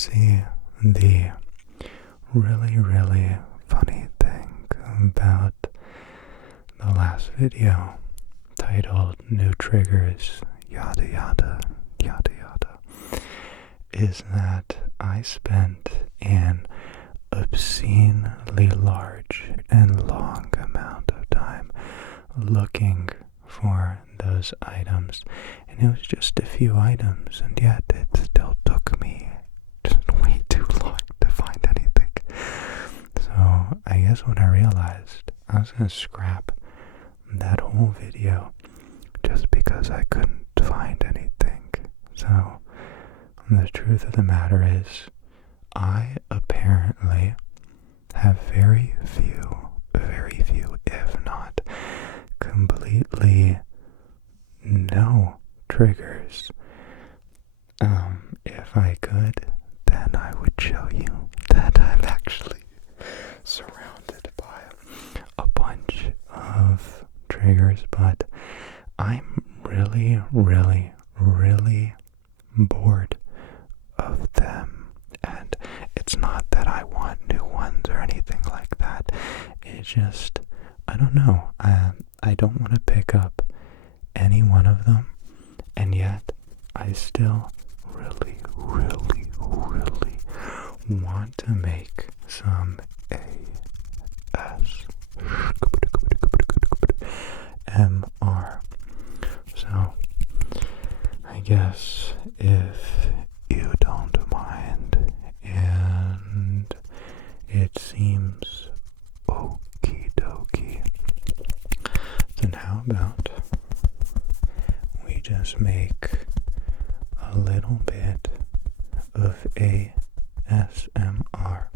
See, the really funny thing about the last video titled New Triggers, yada yada, yada yada, is that I spent an obscenely large and long amount of time looking for those items, and it was just a few items, and yet it still took me just way too long to find anything. So I guess when I realized I was going to scrap that whole video just because I couldn't find anything. So the truth of the matter is, I apparently have very few, if not completely no triggers. If I could, then I would show you that I'm actually surrounded by a bunch of triggers, but I'm really bored of them. And it's not that I want new ones or anything like that. It's just, I don't know. I don't want to pick up any one of them, and yet I still really want to make some ASMR. So I guess if you don't mind, and it seems okie dokie, then how about we just make a little bit of ASMR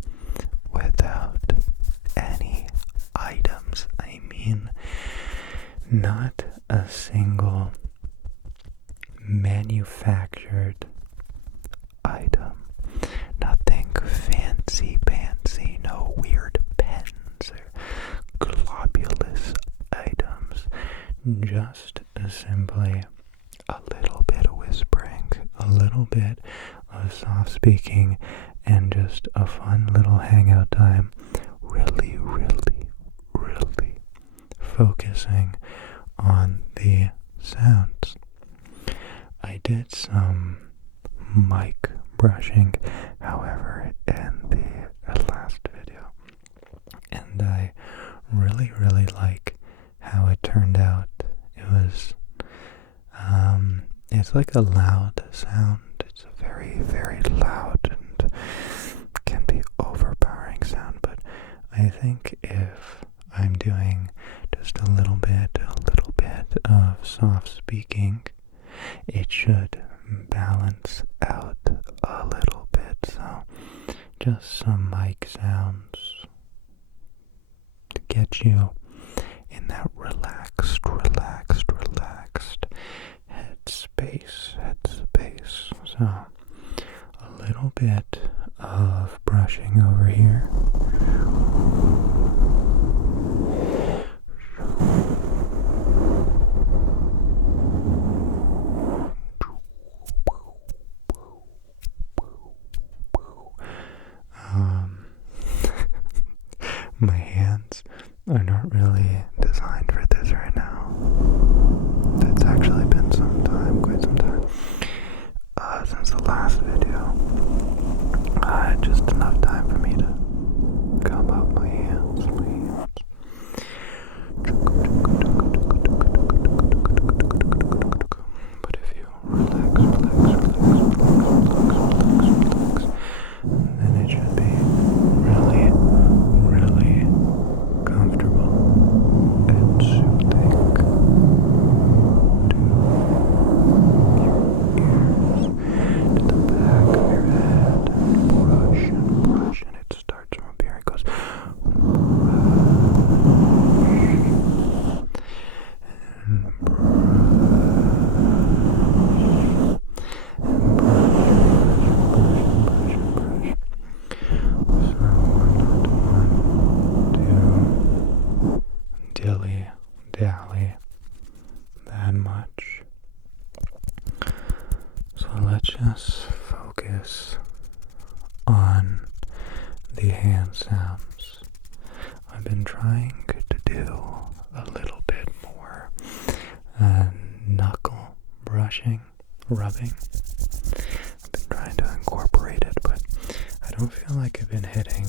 without any items. I mean, not a single manufactured item. Nothing fancy, no weird pens or globulous items. Just simply a little bit of whispering, a little bit of soft speaking, and just a fun little hangout time. Really focusing on the sounds. I did some mic brushing, however, in the last video, and I really like how it turned out. It was it's like a loud sound. It's a very loud and can be overpowering sound, but I think if I'm doing just a little bit of soft speaking, it should balance out a little bit. So just some mic sounds to get you in that relaxed headspace. So a little bit of brushing over here. My hands are not really designed for this right now. It's actually been quite some time, since the last video. Just enough time for me to gum up my hands. But if you relax, then it should be really comfortable and super rubbing. I've been trying to incorporate it, but I don't feel like I've been hitting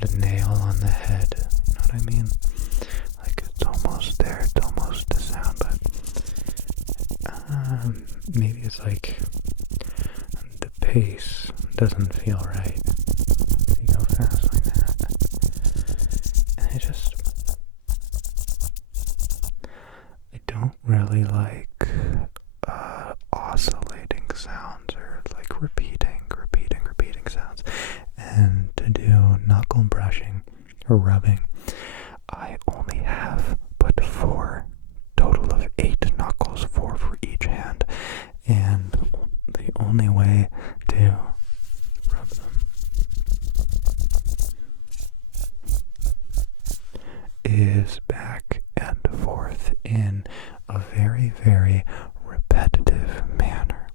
the nail on the head. You know what I mean? Like it's almost there, it's almost the sound, but maybe it's like the pace doesn't feel right. You go fast like that, and I don't really like oscillating sounds or like repeating sounds. And to do knuckle brushing or rubbing, I only have but 4, total of 8 knuckles, 4 for each hand, and the only way to rub them is back and forth in a very, very repetitive manner.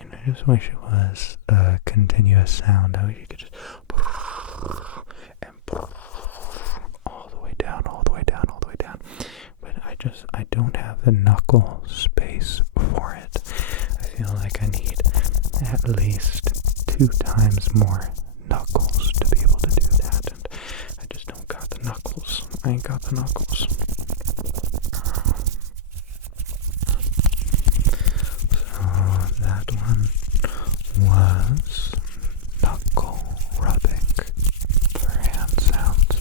And I just wish it was a continuous sound. I wish you could just and all the way down, all the way down, all the way down. But I don't have the knuckle space for it. I feel like I need at least 2 times more knuckles to be able to do that, and I just don't got the knuckles. I ain't got the knuckles. So that one was knuckle rubbing for hand sounds.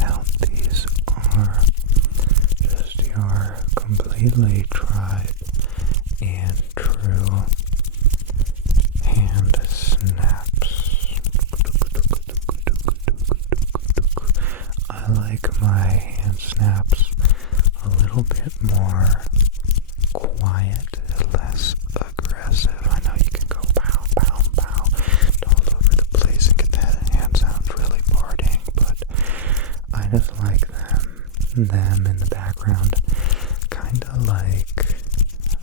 Now these are just your completely tried and true hand snaps. I like my hand snaps a little bit more quiet, less aggressive. I know you can go pow, pow, pow all over the place and get that hand sounds really partying, but I just like them in the background, kinda like,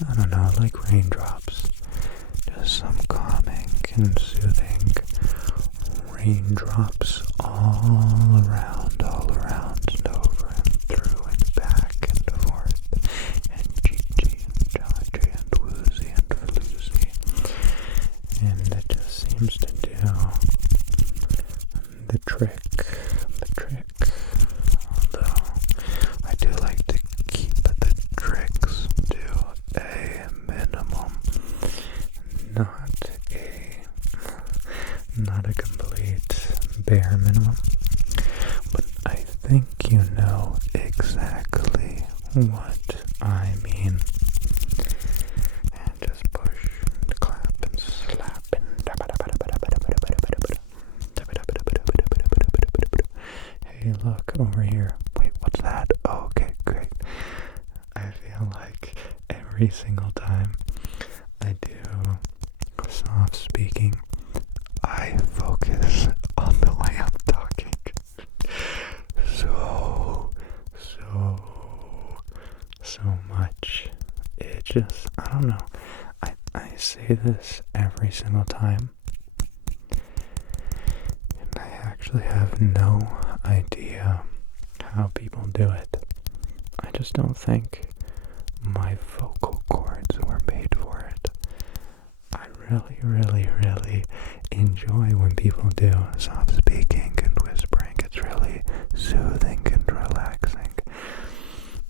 I don't know, like raindrops. Just some calming and soothing raindrops all around and over and through and back and forth and Gigi and Georgie and Woozy and Floozy. And it just seems to do the trick. Although I do like to keep the tricks to a minimum, not a complete bare minimum, but I think you know exactly what I mean. And just push, clap, and slap, and hey, look over here. Wait, what's that? Oh, okay, great. I feel like every single time I do soft speaking, I focus on the way I'm talking so much. It just, I don't know, I say this every single time, and I actually have no idea how people do it. I just don't think my vocal cords were made for it. I really, really, really enjoy when people do soft speaking and whispering. It's really soothing and relaxing.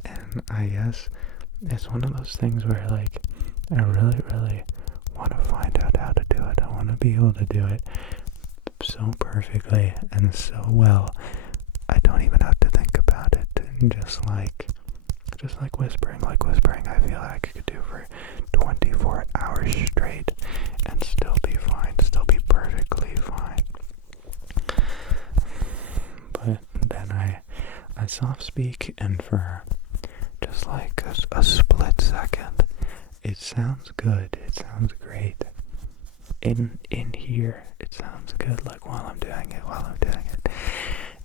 And I guess it's one of those things where, like, I really, really want to find out how to do it. I want to be able to do it so perfectly and so well. I don't even have to think about it. And just like whispering, I feel like I could do for 24 hours straight and still be fine, still be perfectly fine. But then I soft speak, and for just like a split second, it sounds good, it sounds great. In here, it sounds good, like while I'm doing it.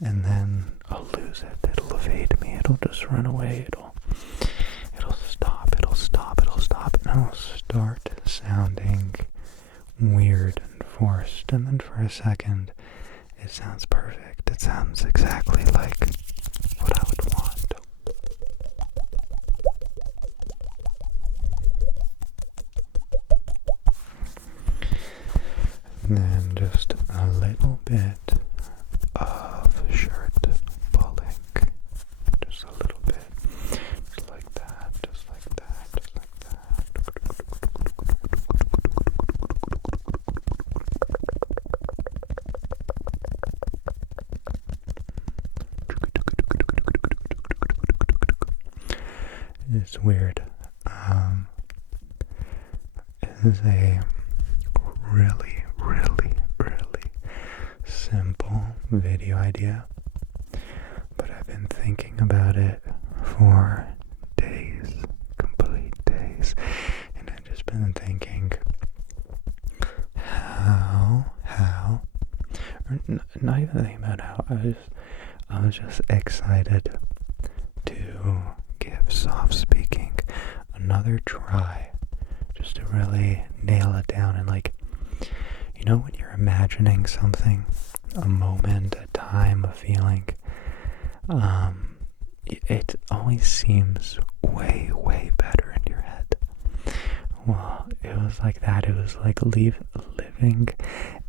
And then I'll lose it, it'll evade me, it'll just run away, it'll stop, and I'll start sounding weird and forced, and then for a second, it sounds perfect. It sounds exactly like what I would want. a little bit of shirt pulling. Just a little bit. Just like that, just like that, just like that. It's weird. It is a really, really, really simple video idea, but I've been thinking about it for days, complete days, and I've just been thinking not even thinking about how, I was just excited to give soft speaking another try, just to really nail it down. And like, you know, when you're imagining something, a moment, a time, a feeling, it always seems way, way better in your head. Well, it was like that. It was like living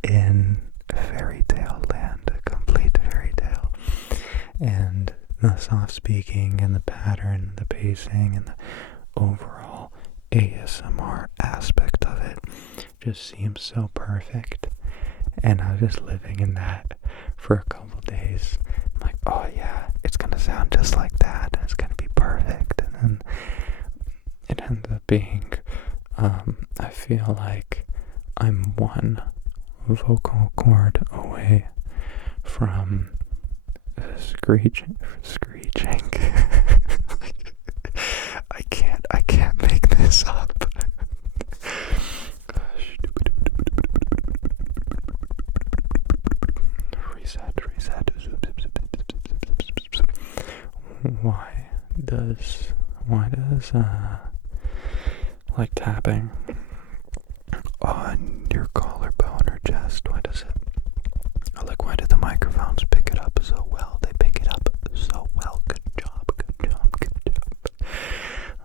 in fairy tale land, a complete fairy tale. And the soft speaking and the pattern, the pacing, and the overall ASMR aspect of it just seems so perfect. And I was just living in that for a couple days. I'm like, oh yeah, it's gonna sound just like that, and it's gonna be perfect. And then it ends up being, I feel like I'm one vocal cord away from screeching. I can't make this up. Gosh. Reset. Why does like tapping on your collarbone or chest, why do the microphones pick it up so well? They pick it up so well. Good job.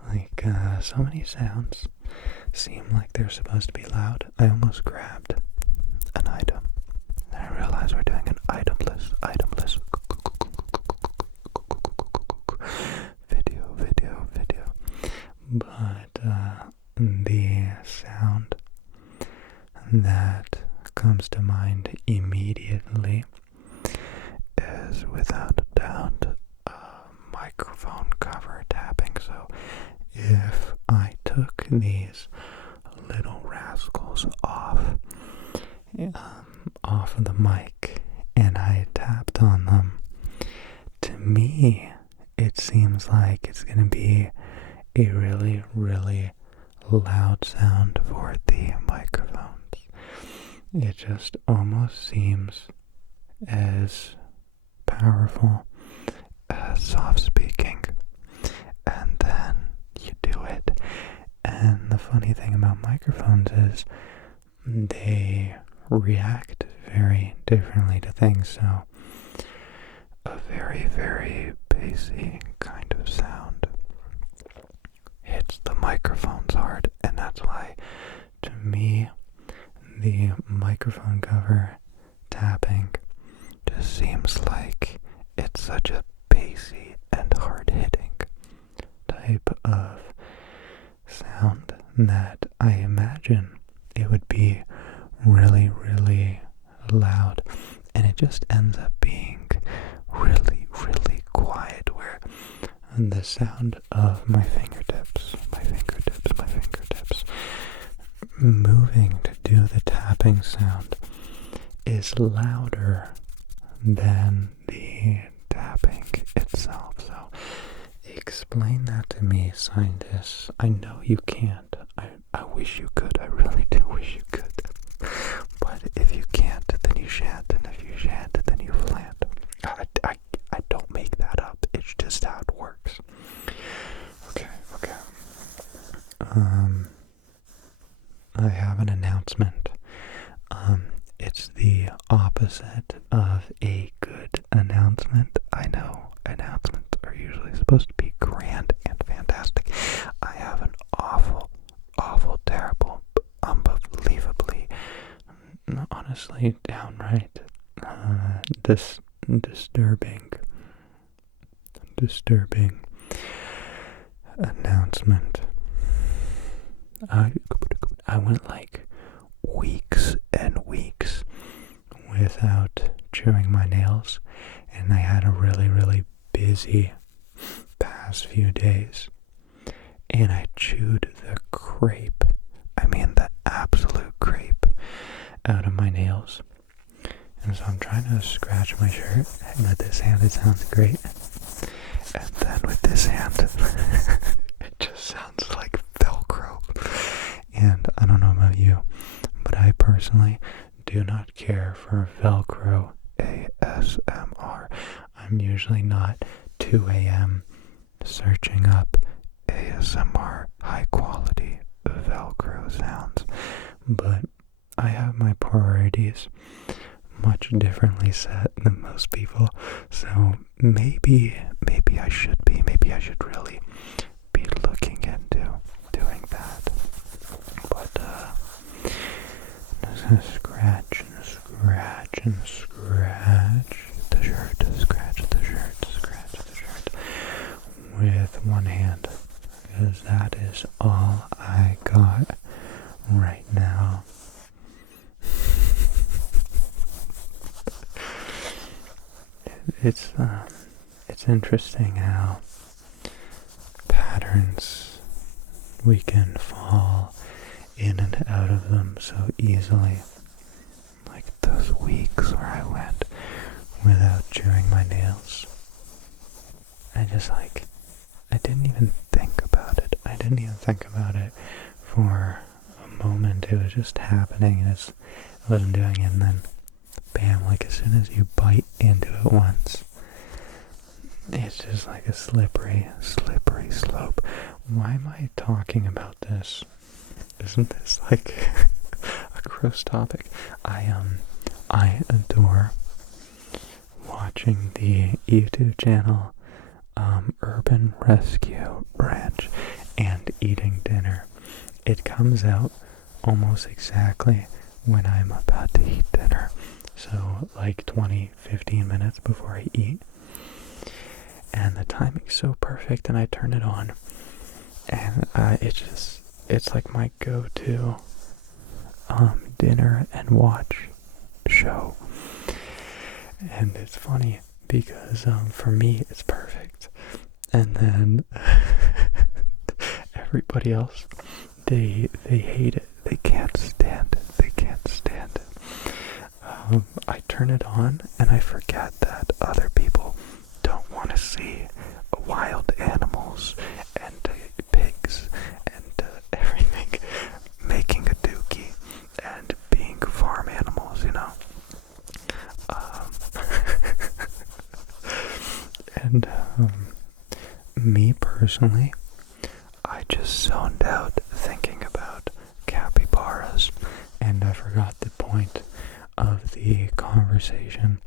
Like, so many sounds seem like they're supposed to be loud. I almost grabbed an item. Then I realized we're doing an item list. Video. But, the sound that comes to mind immediately is without a doubt microphone cover tapping. So if I took these little rascals off of the mic and I tapped on them, to me it seems like it's going to be a really, really loud sound for the microphones. It just almost seems as powerful as soft speaking. And then you do it. And the funny thing about microphones is they react very differently to things. So a very, very bassy kind of sound hits the microphones hard, and that's why, to me, the microphone cover tapping just seems like it's such a bassy and hard-hitting type of sound that I imagine it would be really, really loud, and it just ends up being really, really quiet, where the sound of my fingertips moving to do the tapping sound is louder than the tapping itself. So explain that to me, scientists. I know you can't. I wish you could. I really do wish you could. But if you can't, then you shan't. And if you shan't, then you flant. I don't make that up. It's just how it works. Okay. I have an announcement. It's the opposite of a good announcement. I know announcements are usually supposed to be grand and fantastic. I have an awful, terrible, unbelievably, honestly downright disturbing announcement. I went like weeks and weeks without chewing my nails, and I had a really busy past few days, and I chewed the crepe, I mean the absolute crepe, out of my nails. And so I'm trying to scratch my shirt, and with this hand it sounds great, and then with this hand it just sounds like Velcro. And I don't know about you, but I personally do not care for Velcro ASMR. I'm usually not 2 a.m. searching up ASMR high quality Velcro sounds, but I have my priorities much differently set than most people, so maybe I should really be looking into doing that. But just gonna scratch the shirt with one hand, because that is all I got right now. It's interesting how patterns we can fall in and out of them so easily. Like those weeks where I went without chewing my nails. I didn't even think about it. I didn't even think about it for a moment. It was just happening, and I wasn't doing it, and then bam, like as soon as you bite into it once, it's just like a slippery slope. Why am I talking about this? Isn't this like a gross topic? I adore watching the YouTube channel Urban Rescue Ranch and eating dinner. It comes out almost exactly when I'm about to eat dinner. So like 20-15 minutes before I eat. And the timing's so perfect, and I turn it on. And it's like my go-to dinner and watch show. And it's funny because for me it's perfect. And then everybody else, they hate it. They can't stand it. I turn it on and I forget that other people don't want to see wild animals and pigs and everything making a dookie and being farm animals, you know. And me personally, I just zoned out thinking about capybaras, and I forgot the point of the conversation.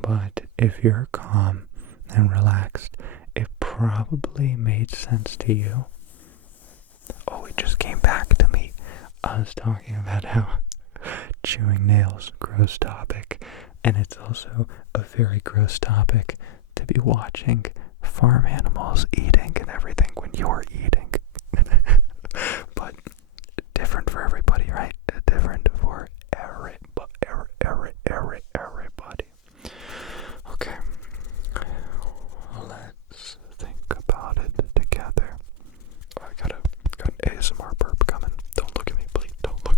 But if you're calm and relaxed, it probably made sense to you. Oh, it just came back to me. I was talking about how chewing nails, gross topic, and it's also a very gross topic to be watching farm animals eating and everything when you're eating. But different for everybody, right? Different for everybody. Okay, let's think about it together. Oh, I got an ASMR burp coming. Don't look at me, please. Don't look.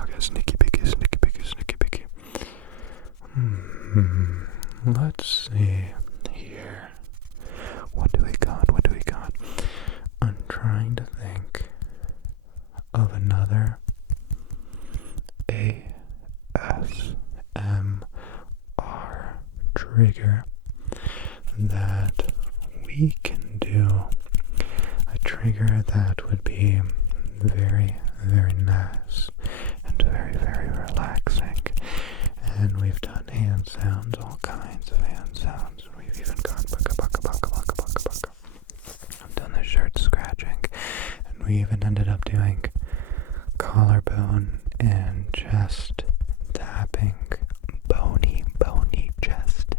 Okay, sneaky peeky. Let's see here. What do we got? I'm trying to think of another ASMR trigger that we can do. A trigger that would be very, very nice and very, very relaxing. And we've done hand sounds, all kinds of hand sounds. We've even gone baka. I've done the shirt scratching, and we even ended up doing collarbone and tapping, bony chest.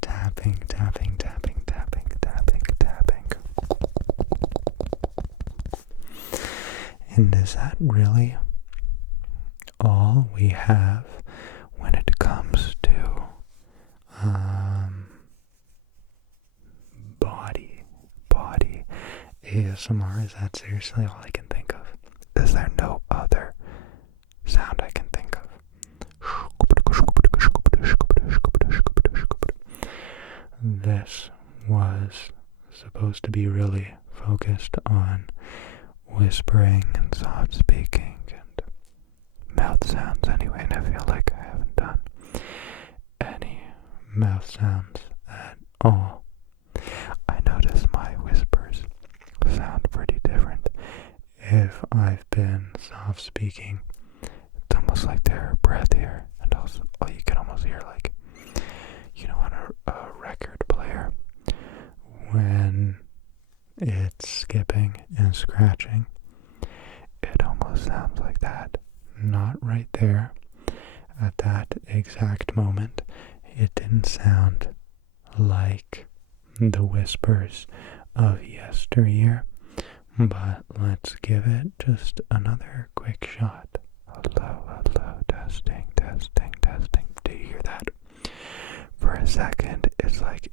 Tapping, tapping, tapping, tapping, tapping, tapping. And is that really all we have when it comes to body ASMR? Is that seriously all I can think of? Is there no other sound I can think of? This was supposed to be really focused on whispering and soft speaking and mouth sounds anyway, and I feel like I haven't done any mouth sounds at all. I notice my whispers sound pretty different if I've been soft speaking. It's almost like they're breathier, and also you can almost hear, like, on a record player when it's skipping and scratching, it almost sounds like that. Not right there at that exact moment. It didn't sound like the whispers of yesteryear, but let's give it just another quick shot. Hello, testing. Do you hear that? For a second, it's like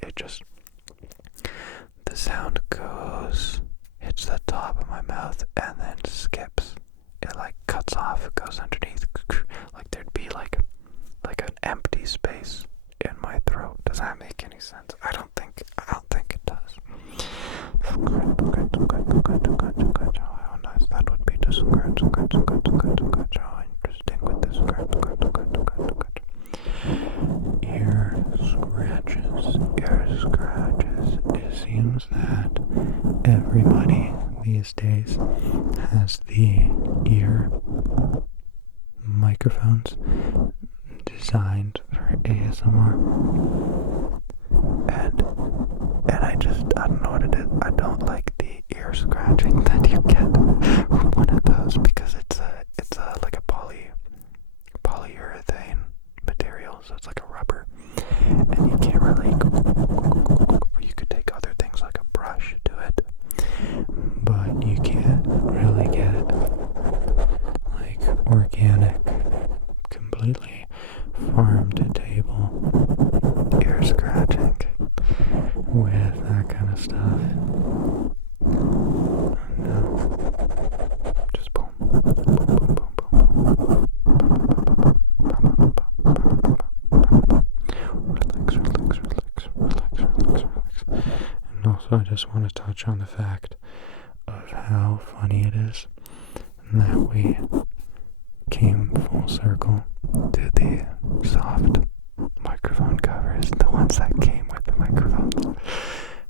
the sound goes, hits the top of my mouth, and then skips. It like cuts off, it goes underneath, like there'd be like an empty space in my throat. Does that make any sense? I don't think it does. How nice that would be to scratch. How interesting with this scratch. Ear scratches. It seems that everybody these days has the ear microphones designed for ASMR, and I don't know what it is. I don't like the ear scratching that you get from one of those, because it's like a polyurethane material, so it's like a rubber, and you can't really. You could take other things like a brush to it, but you can't really get like organic, completely farm to table ear scratching with that kind of stuff. No, just boom, relax. And also, I just want to touch on the fact of how funny it is that we came full circle to the soft microphone covers, the ones that came with the microphones,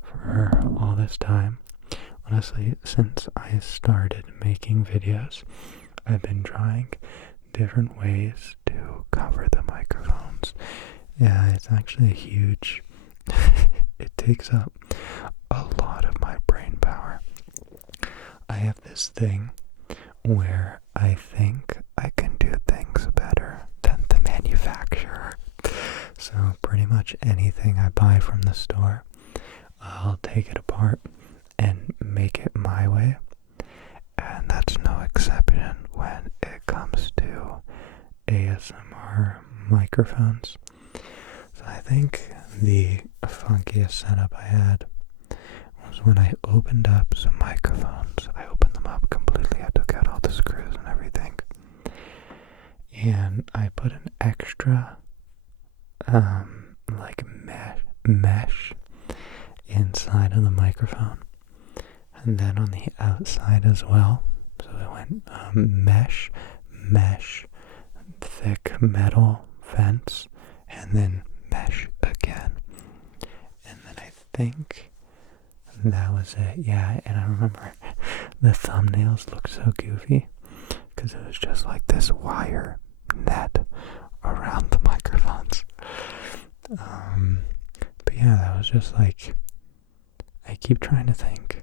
for all this time. Honestly, since I started making videos, I've been trying different ways to cover the microphones. Yeah, it's actually a huge it takes up a lot of my brain power. I have this thing where I think I can do things better than the manufacturer. So pretty much anything I buy from the store, I'll take it apart and make it my way. And that's no exception when it comes to ASMR microphones. So I think the funkiest setup I had was when I opened up some microphones. I opened them up completely. I took out all the screws and everything, and I put an extra like mesh inside of the microphone, and then on the outside as well. So it went mesh, thick metal fence, and then mesh again. And then I think that was it. Yeah, and I remember the thumbnails looked so goofy because it was just like this wire net around the microphones. But yeah, that was just like, I keep trying to think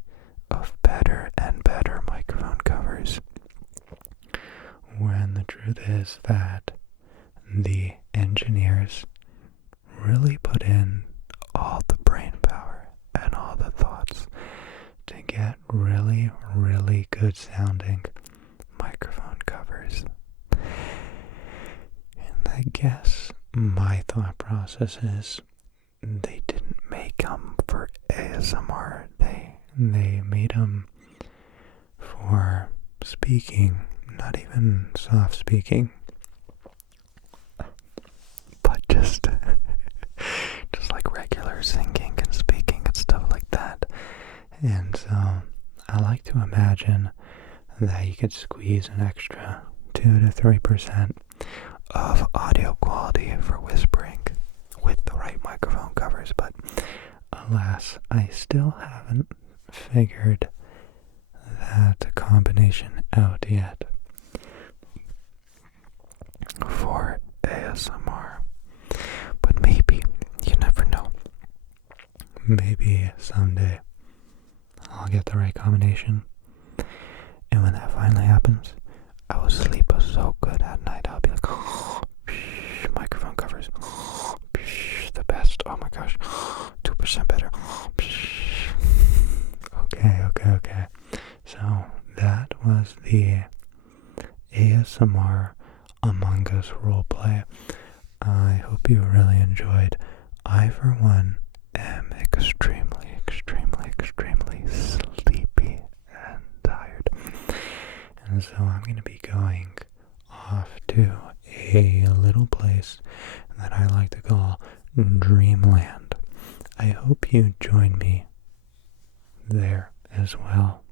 of better and better microphone covers, when the truth is that the engineers really put in all the brain power and all the thoughts to get really, really good sounding microphone covers. And I guess my thought process is they didn't make them for ASMR. They made them for speaking, not even soft speaking, but just like regular singing and speaking and stuff like that. And so I like to imagine that you could squeeze an extra 2 to 3% of audio quality for whispering with the right microphone covers, but alas, I still haven't figured that combination out yet for ASMR. But maybe, you never know, maybe someday I'll get the right combination, and when that finally happens, I will sleep so good at night. I'll be like, microphone covers, the best. Oh my gosh, 2% better. Okay. So that was the ASMR Among Us roleplay. I hope you really enjoyed. I, for one, am extremely sleepy and tired. And so I'm going to be going off to a little place that I like to call Dreamland. I hope you join me there as well.